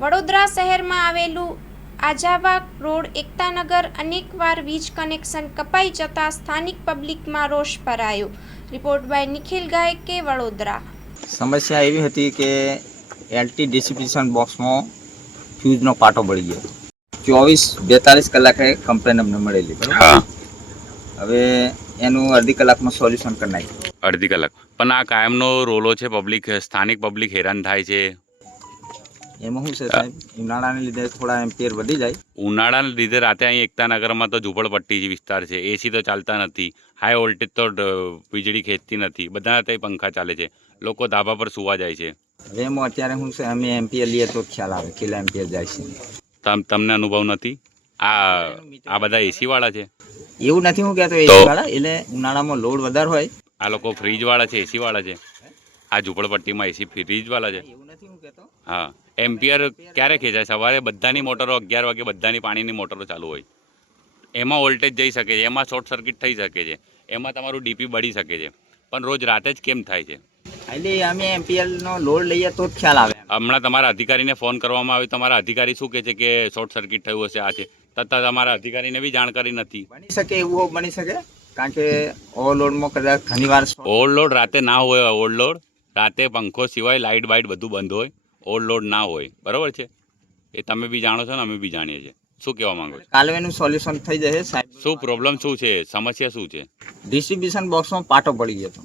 વડોદરા શહેરમાં આવેલું આજાવા રોડ એકતાનગર અનેકવાર વીજ કનેક્શન કપાઈ જતા સ્થાનિક પબ્લિકમાં રોષ ભરાયો। Report by Nikhil ગાયકે, Vadodara. સમસ્યા એવી હતી કે એલટી ડિસ્ટ્રીબ્યુશન બોક્સમાં ફ્યુઝનો પાટો બળી ગયો। 24-42 કલાકે કમ્પ્લેન અમને મળેલી, બરાબર। હા, હવે એનું અડધી કલાકમાં સોલ્યુશન કરી નાખ્યું। અડધી કલાક પણ આ કાયમનો રોલો છે। પબ્લિક, સ્થાનિક પબ્લિક હેરાન થાય છે। એમાં શું છે સાહેબ, ઉનાળાને લીધે થોડા એમ્પિયર વધી જાય। ઉનાળાના લીધે રાતે અહીં એકતાનગરમાં તો ઝૂંપડપટ્ટી વિસ્તાર છે, એસી તો ચાલતા નથી, હાઈ વોલ્ટેજ તો વીજળી ખેંચતી નથી, બધા ત્યાં પંખા ચાલે છે, લોકો ધાબા પર સુવા જાય છે। હવે એમાં અત્યારે શું છે, અમે એમ્પિયર લઈએ તો ખ્યાલ આવે કેટલા એમ્પિયર જાય છે। તમને અનુભવ નથી? આ બધા એસી વાળા છે? એવું નથી હું કહેતો એસી વાળા, એટલે ઉનાળામાં લોડ વધારે હોય। આ લોકો ફ્રીજ વાળા છે, એસી વાળા છે? આ ઝૂંપડપટ્ટીમાં એસી ફ્રીજ વાળા છે? એવું નથી હું કહેતો। હા, એમ્પિયર ક્યારે ખેંચાય? સવારે બધાની મોટરો 11 વાગે બધાની પાણીની મોટરો ચાલુ હોય, એમાં વોલ્ટેજ જઈ શકે છે, એમાં શોર્ટ સર્કિટ થઈ શકે છે, એમાં તમારું ડીપી બળી શકે છે, પણ રોજ રાતે જ કેમ થાય છે? એટલે અમે એમ્પિયરનો લોડ લઈએ તો જ ખ્યાલ આવે। હમણાં તમારા અધિકારીને ફોન કરવામાં આવ્યો, તમારા અધિકારી શું કહે છે કે શોર્ટ સર્કિટ થયું હશે, આ છે, તથા તમારા અધિકારીને બી જાણકારી નથી। બની શકે, એવું બની શકે, કારણ કે ઓવરલોડમાં કદાચ ઘણીવાર ઓવરલોડ રાતે ના હોય। ઓવરલોડ રાતે પંખો સિવાય લાઇટ બાઇટ બધું બંધ હોય, ઓવરલોડ ના હોય, બરાબર છે? એ તમે બી જાણો છો ને અમે બી જાણીએ છીએ। શું કહેવા માંગો છો? કાલે એનું સોલ્યુશન થઈ જશે સાહેબ। શું પ્રોબ્લેમ શું છે? સમસ્યા શું છે? ડિસ્ટ્રીબ્યુશન બોક્સમાં પાટો પડી ગયો હતો।